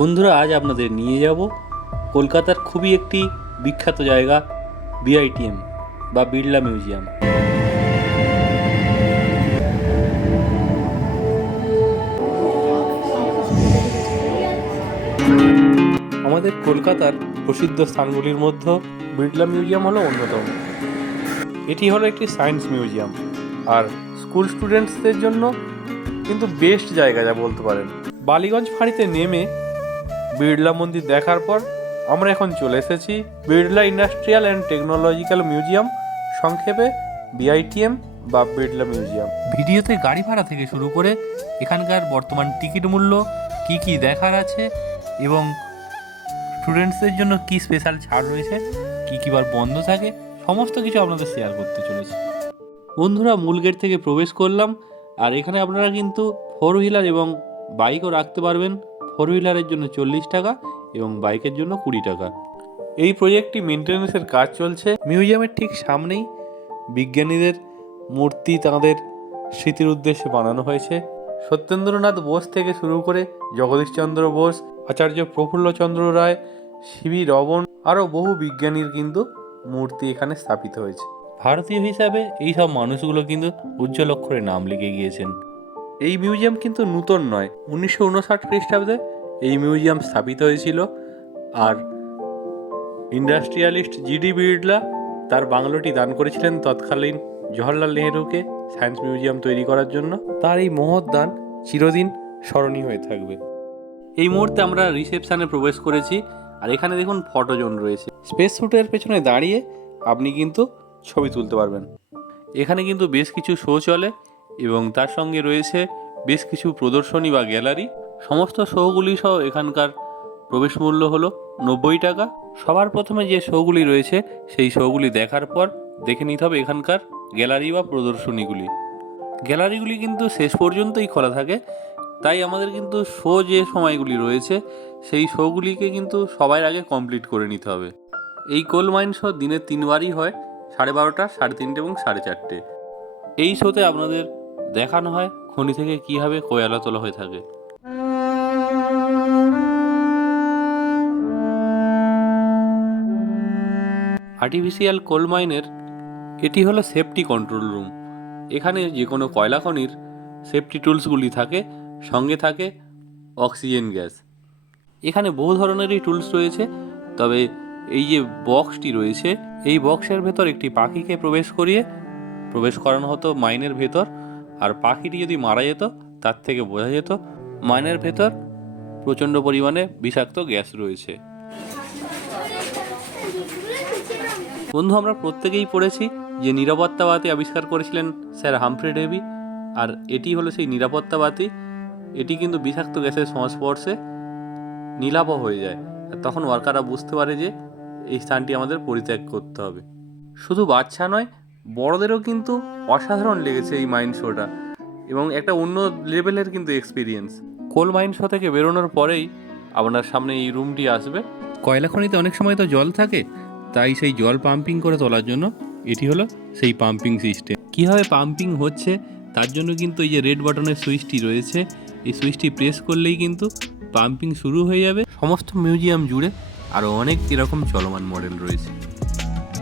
বন্ধুরা, আজ আপনাদের নিয়ে যাব কলকাতার খুবই একটি বিখ্যাত জায়গা বিআইটিএম বা বিড়লা মিউজিয়াম। আমাদের কলকাতার প্রসিদ্ধ স্থানগুলির মধ্যে বিড়লা মিউজিয়াম হলো অন্যতম। এটি হলো একটি সায়েন্স মিউজিয়াম, আর স্কুল স্টুডেন্টসদের জন্য কিন্তু বেস্ট জায়গা যা বলতে পারেন। বালিগঞ্জ ফাঁড়িতে নেমে বিড়লা মন্দির দেখার পর আমরা এখন চলে এসেছি Birla industrial and technological museum সংক্ষেপে বিআইটিএম বা বিড়লা মিউজিয়াম। ভিডিওতে গাড়ি ভাড়া থেকে শুরু করে এখানকার বর্তমান টিকিট মূল্য, কি কি দেখার আছে এবং স্টুডেন্টসদের জন্য কি স্পেশাল ছাড় রয়েছে, কি কি বার বন্ধ থাকে, সমস্ত কিছু আপনাদের শেয়ার করতে চলেছি। বন্ধুরা, মূল গেট থেকে প্রবেশ করলাম। আর এখানে আপনারা কিন্তু ফোর হুইলার এবং বাইকও রাখতে পারবেন। ফোর হুইলারের জন্য চল্লিশ টাকা এবং বাইকের জন্য কুড়ি টাকা। এই প্রজেক্টটি মেনটেন্যান্সের কাজ চলছে। মিউজিয়ামের ঠিক সামনেই বিজ্ঞানীদের মূর্তি তাঁদের স্মৃতির উদ্দেশ্যে বানানো হয়েছে। সত্যেন্দ্রনাথ বোস থেকে শুরু করে জগদীশচন্দ্র বোস, আচার্য প্রফুল্লচন্দ্র রায় সিবি রবণ আরও বহু বিজ্ঞানীর কিন্তু মূর্তি এখানে স্থাপিত হয়েছে। ভারতীয় হিসাবে এই সব মানুষগুলো কিন্তু উজ্জ্বল অক্ষরে নাম লিখে গিয়েছেন। এই মিউজিয়াম কিন্তু নূতন নয় উনিশশো উনষাট খ্রিস্টাব্দে এই মিউজিয়াম স্থাপিত হয়েছিল। আর ইন্ডাস্ট্রিয়ালিস্ট জিডি বিড়লা তার বাংলোটি দান করেছিলেন তৎকালীন জওহরলাল নেহরুকে সায়েন্স মিউজিয়াম তৈরি করার জন্য। তার এই মহৎ দান চিরদিন স্মরণীয় হয়ে থাকবে। এই মুহূর্তে আমরা রিসেপশানে প্রবেশ করেছি আর এখানে দেখুন ফটোজন রয়েছে। স্পেস স্যুটের পেছনে দাঁড়িয়ে আপনি কিন্তু ছবি তুলতে পারবেন। এখানে কিন্তু বেশ কিছু শো চলে এবং তার সঙ্গে রয়েছে বেশ কিছু প্রদর্শনী বা গ্যালারি। সমস্ত শোগুলি সহ এখানকার প্রবেশ মূল্য হলো নব্বই টাকা। সবার প্রথমে যে শোগুলি রয়েছে, সেই শোগুলি দেখার পর দেখে নিতে হবে এখানকার গ্যালারি বা প্রদর্শনীগুলি। গ্যালারিগুলি কিন্তু শেষ পর্যন্তই খোলা থাকে। তাই আমাদের কিন্তু শো যে সময়গুলি রয়েছে, সেই শোগুলিকে কিন্তু সবার আগে কমপ্লিট করে নিতে হবে। এই কোল মাইন শো দিনে তিনবারই হয়, সাড়ে বারোটা, সাড়ে তিনটে এবং সাড়ে চারটে। এই শোতে আপনাদের দেখানো হয় খনি থেকে কীভাবে কয়লা তোলা হয়ে থাকে। আর্টিফিশিয়াল কোল মাইনের এটি হলো সেফটি কন্ট্রোল রুম এখানে যে কোনো কয়লা খনির সেফটি টুলসগুলি থাকে, সঙ্গে থাকে অক্সিজেন গ্যাস এখানে বহু ধরনেরই টুলস রয়েছে, তবে এই যে বক্সটি রয়েছে, এই বক্সের ভেতর একটি পাখিকে প্রবেশ করিয়ে, প্রবেশ করানো হতো মাইনের ভেতর। আর পাখিটি যদি মারা যেত, তার থেকে বোঝা যেত মাইনের ভেতর প্রচণ্ড পরিমাণে বিষাক্ত গ্যাস রয়েছে। বন্ধু, আমরা প্রত্যেকেই পড়েছি যে নিরাপত্তা বাতি আবিষ্কার করেছিলেন স্যার হামফ্রে ডেভি, আর এটি হলো সেই নিরাপত্তা বাতি। এটি কিন্তু বিষাক্ত গ্যাসের সংস্পর্শে নীলাভ হয়ে যায়। আর তখন ওয়ার্কাররা বুঝতে পারে যে এই স্থানটি আমাদের পরিত্যাগ করতে হবে। শুধু বাচ্চা নয় বড়দেরও কিন্তু অসাধারণ লেগেছে এই মাইন্ড শোটা এবং একটা অন্য লেভেলের কিন্তু এক্সপিরিয়েন্স কোল মাইন্ড শো থেকে বেরোনোর পরেই আপনার সামনে এই রুমটি আসবে। কয়লা খনিতে অনেক সময় তো জল থাকে, তাই সেই জল পাম্পিং করে তোলার জন্য এটি হলো সেই পাম্পিং সিস্টেম কীভাবে পাম্পিং হচ্ছে, তার জন্য কিন্তু এই যে রেড বাটনের সুইচটি রয়েছে, এই সুইচটি প্রেস করলেই কিন্তু পাম্পিং শুরু হয়ে যাবে। সমস্ত মিউজিয়াম জুড়ে আরও অনেক এরকম চলমান মডেল রয়েছে।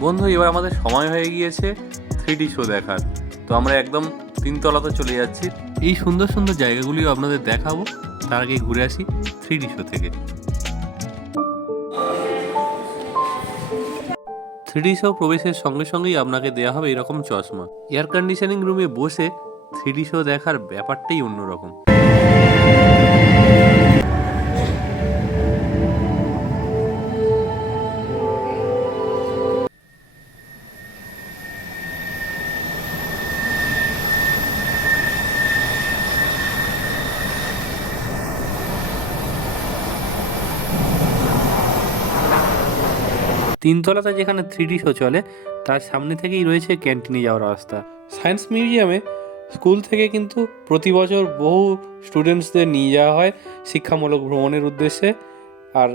বন্ধু, এবার আমাদের সময় হয়ে গিয়েছে থ্রি শো দেখার। তো আমরা একদম তিনতলাতে চলে যাচ্ছি। এই সুন্দর সুন্দর জায়গাগুলিও আপনাদের দেখাবো। তার আগে ঘুরে আসি থ্রি শো থেকে। থ্রি শো প্রবেশের সঙ্গে সঙ্গেই আপনাকে দেওয়া হবে এরকম চশমা। এয়ার কন্ডিশনিং রুমে বসে থ্রি শো দেখার ব্যাপারটাই অন্যরকম। তিনতলাতে যেখানে থ্রি শো চলে তার সামনে থেকেই রয়েছে ক্যান্টিনে যাওয়ার রাস্তা। সায়েন্স মিউজিয়ামে স্কুল থেকে কিন্তু প্রতি বছর বহু স্টুডেন্টসদের নিয়ে যাওয়া হয় শিক্ষামূলক ভ্রমণের উদ্দেশ্যে। আর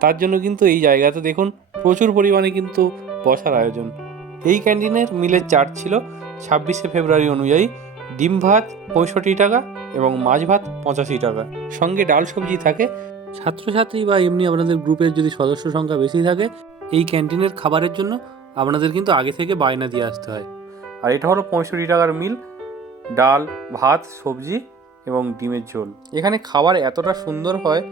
তার জন্য কিন্তু এই জায়গাতে দেখুন প্রচুর পরিমাণে কিন্তু বসার আয়োজন। এই ক্যান্টিনের মিলের চার্জ ছিল ছাব্বিশে ফেব্রুয়ারি অনুযায়ী ডিম ভাত পঁয়ষট্টি টাকা এবং মাছ ভাত পঁচাশি টাকা। সঙ্গে ডাল সবজি থাকে। ছাত্রছাত্রী বা এমনি আপনাদের গ্রুপের যদি সদস্য সংখ্যা বেশি থাকে এই ক্যান্টিনের খাবারের জন্য আপনাদের কিন্তু আগে থেকে বায়না দিয়ে আসতে হয়। আর এটা হলো পঁয়ষট্টি টাকার মিল ডাল ভাত সবজি এবং ডিমের ঝোল। এখানে খাবার এতটা সুন্দর হয়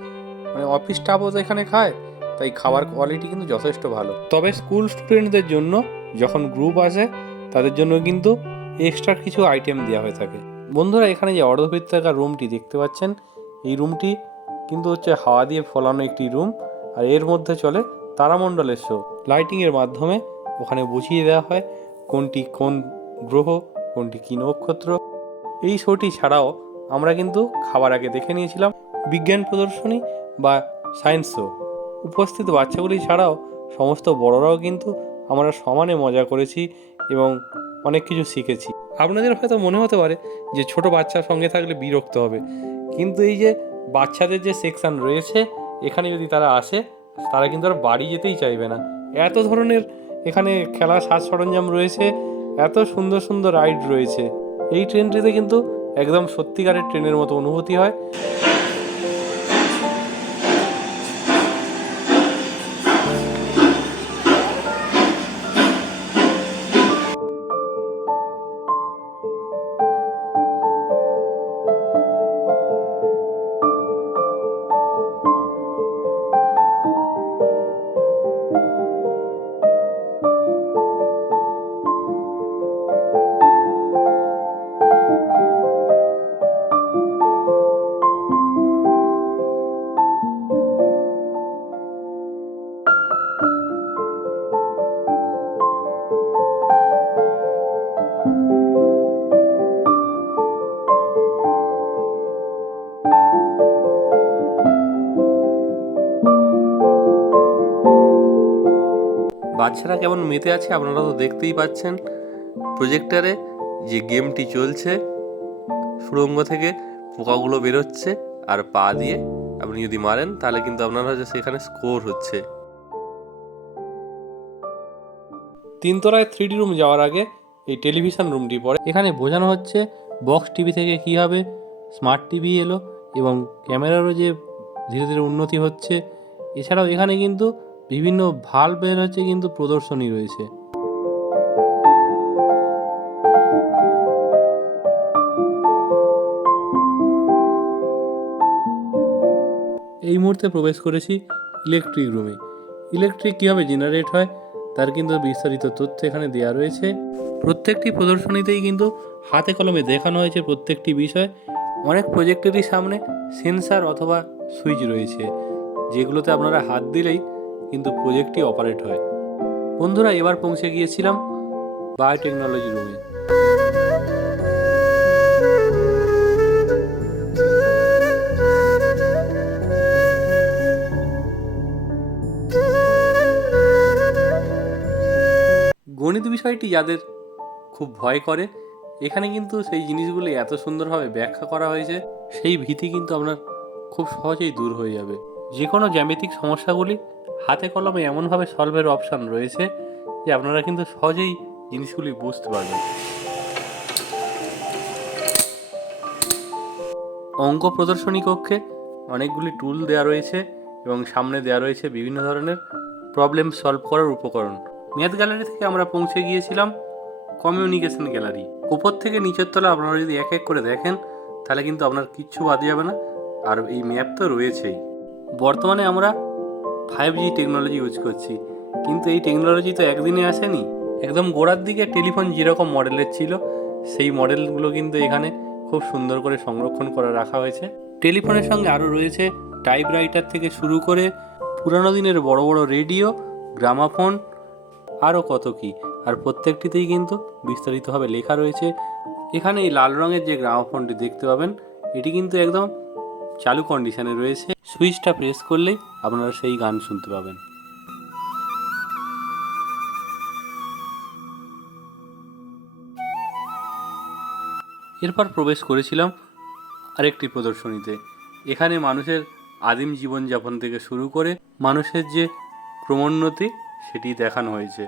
মানে অফিস স্টাফও তো এখানে খায় তাই খাবার কোয়ালিটি কিন্তু যথেষ্ট ভালো। তবে স্কুল স্টুডেন্টদের জন্য যখন গ্রুপ আসে তাদের জন্য কিন্তু এক্সট্রা কিছু আইটেম দেওয়া হয়ে থাকে। বন্ধুরা এখানে যে অর্ধবৃত্তাকার রুমটি দেখতে পাচ্ছেন এই রুমটি কিন্তু হচ্ছে হাওয়া দিয়ে ফলানো একটি রুম আর এর মধ্যে চলে তারামণ্ডলের শো। লাইটিংয়ের মাধ্যমে ওখানে বুঝিয়ে দেওয়া হয় কোনটি কোন গ্রহ, কোনটি কী নক্ষত্র। এই শোটি ছাড়াও আমরা কিন্তু খাবার আগে দেখে নিয়েছিলাম বিজ্ঞান প্রদর্শনী বা সায়েন্স শো উপস্থিত বাচ্চাগুলি ছাড়াও সমস্ত বড়রাও কিন্তু আমরা সমানে মজা করেছি এবং অনেক কিছু শিখেছি। আপনাদের হয়তো মনে হতে পারে যে ছোট বাচ্চার সঙ্গে থাকলে বিরক্ত হবে। কিন্তু এই যে বাচ্চাদের যে সেকশন রয়েছে, এখানে যদি তারা আসে তারা কিন্তু আর বাড়ি যেতেই চাইবে না। এত ধরনের এখানে খেলার সাজ সরঞ্জাম রয়েছে, এত সুন্দর সুন্দর রাইড রয়েছে। এই ট্রেনটিতে কিন্তু একদম সত্যিকারের ট্রেনের মতো অনুভূতি হয়। বাচ্চারা কেমন মেতে আছে আপনারা তো দেখতেই পাচ্ছেন। প্রজেক্টারে যে গেমটি চলছে, সুড়ঙ্গ থেকে পোকাগুলো বেরোচ্ছে আর পা দিয়ে আপনি যদি মারেন, তাহলে কিন্তু আপনার হচ্ছে সেখানে স্কোর হচ্ছে। তিনতলায় থ্রি রুম যাওয়ার আগে এই টেলিভিশন রুমটি পড়ে। এখানে বোঝানো হচ্ছে বক্স টিভি থেকে কী হবে স্মার্ট টিভি এলো এবং ক্যামেরারও যে ধীরে ধীরে উন্নতি হচ্ছে। এছাড়াও এখানে কিন্তু বিভিন্ন ভাল্বের হচ্ছে কিন্তু প্রদর্শনী রয়েছে। এই মুহূর্তে প্রবেশ করেছি ইলেকট্রিক রুমে। ইলেকট্রিক কীভাবে জেনারেট হয়, তার কিন্তু বিস্তারিত তথ্য এখানে দেওয়া রয়েছে। প্রত্যেকটি প্রদর্শনীতেই কিন্তু হাতে কলমে দেখানো হয়েছে প্রত্যেকটি বিষয়। অনেক প্রজেক্টেরই সামনে সেন্সার অথবা সুইচ রয়েছে, যেগুলোতে আপনারা হাত দিলেই কিন্তু প্রজেক্টটি অপারেট হয়। বন্ধুরা, এবার পৌঁছে গিয়েছিলাম বায়োটেকনোলজি রুমে গণিত বিষয়টি যাদের খুব ভয় করে, এখানে কিন্তু সেই জিনিসগুলি এত সুন্দরভাবে ব্যাখ্যা করা হয়েছে, সেই ভীতি কিন্তু আপনার খুব সহজেই দূর হয়ে যাবে। যে কোনো জ্যামিতিক সমস্যাগুলি হাতে কলমে এমনভাবে সলভের অপশান রয়েছে যে আপনারা কিন্তু সহজেই জিনিসগুলি বুঝতে পারবেন। অঙ্ক প্রদর্শনী কক্ষে অনেকগুলি টুল দেওয়া রয়েছে এবং সামনে দেওয়া রয়েছে বিভিন্ন ধরনের প্রবলেম সলভ করার উপকরণ। ম্যাথ গ্যালারি থেকে আমরা পৌঁছে গিয়েছিলাম কমিউনিকেশন গ্যালারি উপর থেকে নিচের তলা আপনারা যদি এক এক করে দেখেন, তাহলে কিন্তু আপনার কিচ্ছু বাদ যাবে না। আর এই ম্যাপ তো রয়েছেই। বর্তমানে আমরা ফাইভ জি টেকনোলজি ইউজ করছি। কিন্তু এই টেকনোলজি তো একদিনে আসেনি। একদম গোড়ার দিকে টেলিফোন যেরকম মডেলের ছিল, সেই মডেলগুলো কিন্তু এখানে খুব সুন্দর করে সংরক্ষণ করে রাখা হয়েছে। টেলিফোনের সঙ্গে আরও রয়েছে টাইপরাইটার থেকে শুরু করে পুরানো দিনের বড় বড় রেডিও গ্রামাফোন আরও কত কি। আর প্রত্যেকটিতেই কিন্তু বিস্তারিতভাবে লেখা রয়েছে। এখানে এই লাল রঙের যে গ্রামাফোনটি দেখতে পাবেন, এটি কিন্তু একদম চালু কন্ডিশনে রয়েছে সুইচটা প্রেস করলেই আপনারা সেই গান শুনতে পাবেন। এরপর প্রবেশ করেছিলাম আরেকটি প্রদর্শনীতে। এখানে মানুষের আদিম জীবনযাপন থেকে শুরু করে মানুষের যে ক্রমোন্নতি, সেটি দেখানো হয়েছে।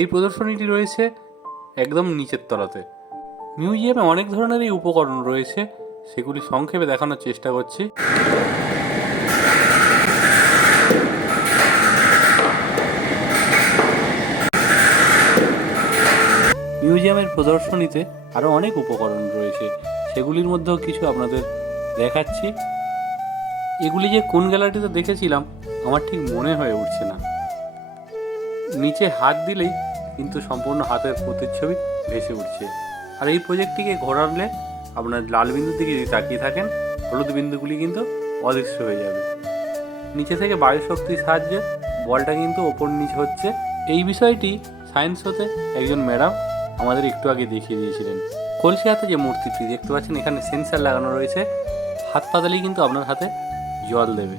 এই প্রদর্শনীটি রয়েছে একদম নিচের তলাতে। মিউজিয়ামে অনেক ধরনেরই উপকরণ রয়েছে, সেগুলি সংক্ষেপে দেখানোর চেষ্টা করছি। মিউজিয়ামের প্রদর্শনীতে আরও অনেক উপকরণ রয়েছে, সেগুলির মধ্যেও কিছু আপনাদের দেখাচ্ছি। এগুলি যে কোন গ্যালারিতে দেখেছিলাম, আমার ঠিক মনে হয়ে উঠছে না। নিচে হাত দিলেই কিন্তু সম্পূর্ণ হাতের প্রতিচ্ছবি ভেসে উঠছে। আর এই প্রজেক্টটিকে ঘোরালে আপনার লাল বিন্দুর দিকে যদি তাকিয়ে থাকেন, হলুদ বিন্দুগুলি কিন্তু অদৃশ্য হয়ে যাবে। নিচে থেকে বায়ু শক্তির সাহায্যে বলটা কিন্তু ওপর নিচ হচ্ছে। এই বিষয়টি সায়েন্স হতে একজন ম্যাডাম আমাদের একটু আগে দেখিয়ে দিয়েছিলেন। কলসি হাতে যে মূর্তিটি দেখতে পাচ্ছেন, এখানে সেন্সার লাগানো রয়েছে। হাত পাতালেই কিন্তু আপনার হাতে জল দেবে।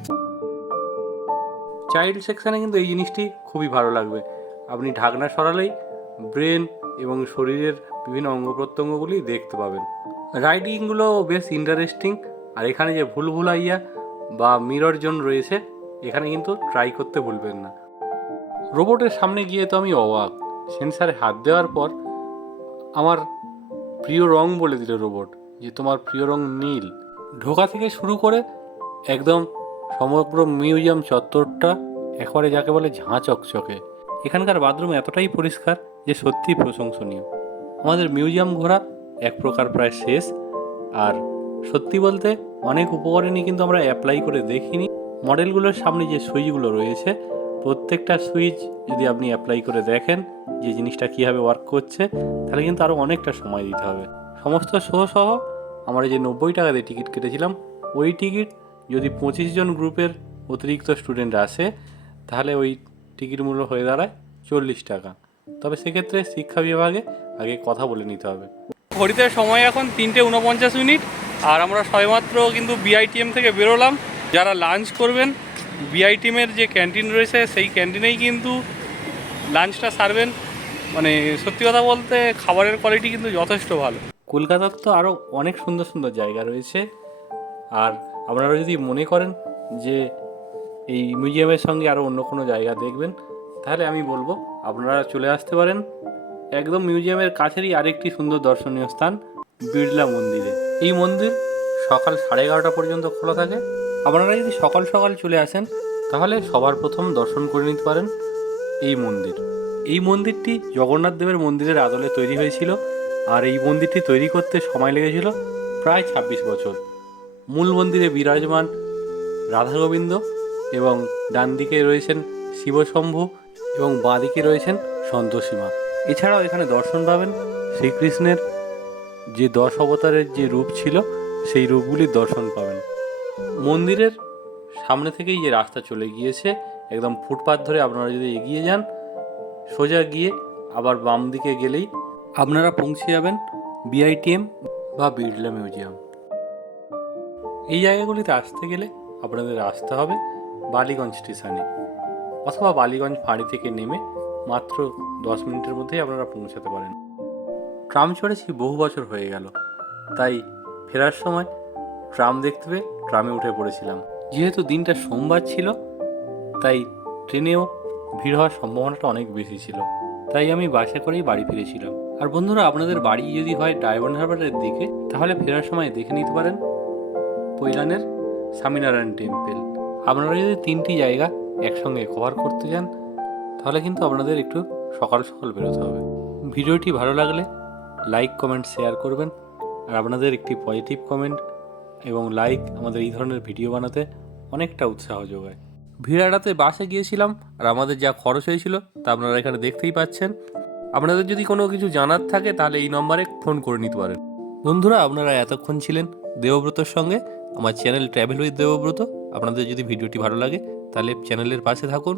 চাইল্ড সেকশানে কিন্তু এই জিনিসটি খুবই ভালো লাগবে। আপনি ঢাকনা সরালেই ব্রেন এবং শরীরের বিভিন্ন অঙ্গ প্রত্যঙ্গগুলি দেখতে পাবেন। রাইডিংগুলো বেশ ইন্টারেস্টিং। আর এখানে যে ভুল ভুলাইয়া বা মিরর জোন রয়েছে, এখানে কিন্তু ট্রাই করতে ভুলবেন না। রোবটের সামনে গিয়ে তো আমি অবাক। সেন্সারে হাত দেওয়ার পর আমার প্রিয় রং বলে দিল রোবট যে তোমার প্রিয় রং নীল। ঢোকা থেকে শুরু করে একদম সমগ্র মিউজিয়াম চত্বরটা একেবারে যাকে বলে ঝাঁ চকচকে। এখানকার বাথরুম এতটাই পরিষ্কার যে সত্যিই প্রশংসনীয়। আমাদের মিউজিয়াম ঘোরা এক প্রকার প্রায় শেষ। আর সত্যি বলতে অনেক উপকরণই কিন্তু আমরা অ্যাপ্লাই করে দেখিনি। মডেলগুলোর সামনে যে সুইচগুলো রয়েছে, প্রত্যেকটা সুইচ যদি আপনি অ্যাপ্লাই করে দেখেন যে জিনিসটা কীভাবে ওয়ার্ক করছে, তাহলে কিন্তু আরও অনেকটা সময় দিতে হবে। সমস্ত শো সহ আমরা যে নব্বই টাকা দিয়ে টিকিট কেটেছিলাম, ওই টিকিট যদি পঁচিশ জন গ্রুপের অতিরিক্ত স্টুডেন্ট আসে, তাহলে ওই টিকিট মূল্য হয়ে দাঁড়ায় চল্লিশ টাকা। তবে সেক্ষেত্রে শিক্ষা বিভাগে আগে কথা বলে নিতে হবে। ঘড়িতে সময় এখন তিনটে উনপঞ্চাশ মিনিট আর আমরা সবেমাত্র কিন্তু বিআইটিএম থেকে বেরোলাম। যারা লাঞ্চ করবেন বিআইটিএমের যে ক্যান্টিন রয়েছে সেই ক্যান্টিনেই কিন্তু লাঞ্চটা সারবেন। মানে সত্যি কথা বলতে খাবারের কোয়ালিটি কিন্তু যথেষ্ট ভালো। কলকাতার তো আরও অনেক সুন্দর সুন্দর জায়গা রয়েছে। আর আপনারা যদি মনে করেন যে এই মিউজিয়ামের সঙ্গে আরও অন্য কোনো জায়গা দেখবেন, তাহলে আমি বলব আপনারা চলে আসতে পারেন। একদম মিউজিয়ামের কাছেরই আরেকটি সুন্দর দর্শনীয় স্থান, বিড়লা মন্দিরে। এই মন্দির সকাল সাড়ে এগারোটা পর্যন্ত খোলা থাকে। আপনারা যদি সকাল সকাল চলে আসেন, তাহলে সবার প্রথম দর্শন করে নিতে পারেন এই মন্দির। এই মন্দিরটি জগন্নাথ দেবের মন্দিরের আদলে তৈরি হয়েছিল, আর এই মন্দিরটি তৈরি করতে সময় লেগেছিল প্রায় ছাব্বিশ বছর। মূল মন্দিরে বিরাজমান রাধা গোবিন্দ এবং ডান দিকে রয়েছেন শিবশম্ভু এবং বাঁ দিকে রয়েছেন সন্তোষীমা। এছাড়াও এখানে দর্শন পাবেন শ্রীকৃষ্ণের যে দশ অবতারের যে রূপ ছিল, সেই রূপগুলির দর্শন পাবেন। মন্দিরের সামনে থেকেই যে রাস্তা চলে গিয়েছে, একদম ফুটপাথ ধরে আপনারা যদি এগিয়ে যান, সোজা গিয়ে আবার বাম দিকে গেলেই আপনারা পৌঁছে যাবেন বিআইটিএম বা বিড়লা মিউজিয়াম। এই জায়গাগুলিতে আসতে গেলে আপনাদের আসতে হবে। বালিগঞ্জ স্টেশনে অথবা বালিগঞ্জ ফাঁড়ি থেকে নেমে মাত্র দশ মিনিটের মধ্যেই আপনারা পৌঁছাতে পারেন। ট্রাম চড়েছি বহু বছর হয়ে গেল। তাই ফেরার সময় ট্রাম দেখতে পেয়ে ট্রামে উঠে পড়েছিলাম। যেহেতু দিনটা সোমবার ছিল, তাই ট্রেনেও ভিড় হওয়ার সম্ভাবনাটা অনেক বেশি ছিল। তাই আমি বাসে করেই বাড়ি ফিরেছিলাম। আর বন্ধুরা, আপনাদের বাড়ি যদি হয় ডায়মন্ড হারবারের দিকে, তাহলে ফেরার সময় দেখে নিতে পারেন পৈলানের স্বামীনারায়ণ টেম্পল। আপনারা যদি তিনটি জায়গা একসঙ্গে কভার করতে চান, তাহলে কিন্তু আপনাদের একটু সকাল সকাল বেরোতে হবে। ভিডিওটি ভালো লাগলে লাইক কমেন্ট শেয়ার করবেন, আর আপনাদের একটি পজিটিভ কমেন্ট এবং লাইক আমাদের এই ধরনের ভিডিও বানাতে অনেকটা উৎসাহ যোগায়। ভিড়াটাতে বাসে গিয়েছিলাম, আর আমাদের যা খরচ হয়েছিল তা আপনারা এখানে দেখতেই পাচ্ছেন। আপনাদের যদি কোনো কিছু জানার থাকে, তাহলে এই নম্বরে ফোন করে নিতে পারেন। বন্ধুরা, আপনারা এতক্ষণ ছিলেন দেবব্রতর সঙ্গে। আমার চ্যানেল ট্র্যাভেল উইথ দেবব্রত। আপনাদের যদি ভিডিওটি ভালো লাগে তাহলে চ্যানেলের পাশে থাকুন।